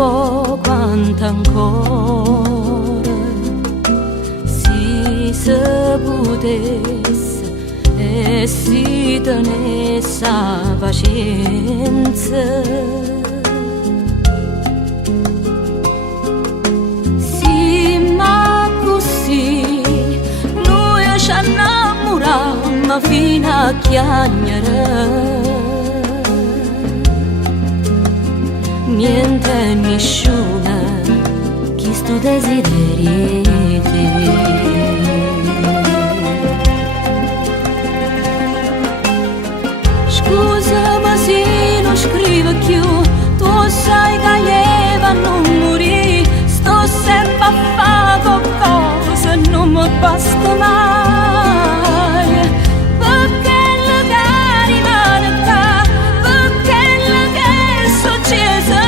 po' quanto ancora si potesse e si tenesse pazienza, sì, ma così noi ci innamorammo fino a chiagnere. Niente e nessuna chi sto desideri te. Scusami se non scrivo più, tu sai che io non morì, sto sempre a fare qualcosa, non mi basta mai, perché le cari rimane qua, perché le che è successo.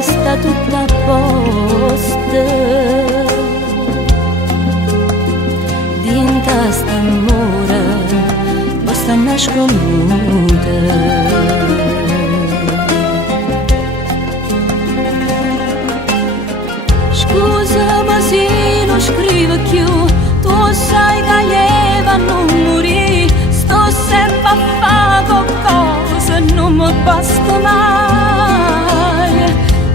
Sta tutta a posto, dinta st'amore basta nasconuta. Scusami se non scrivo più, tu sai che io non morì, sto sempre a fare qualcosa, non mi basta mai,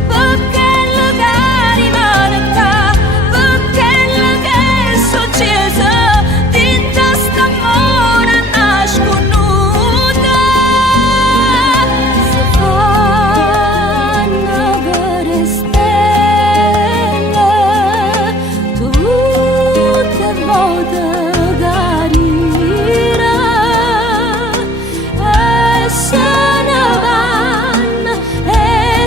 perché le cari rimane qua, perché le che è successo, dinta st'amore nasconuta. Si fanno vedere stelle tutte volte carina, e se ne vanno e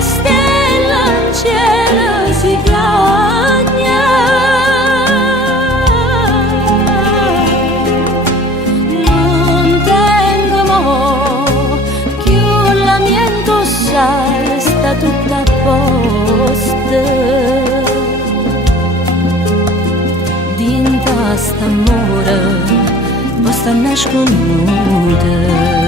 stelle in cielo si chiagna. Non tengo mo più lamento, sai, sta tutta a posto, dinta st'amore basta nasconuta.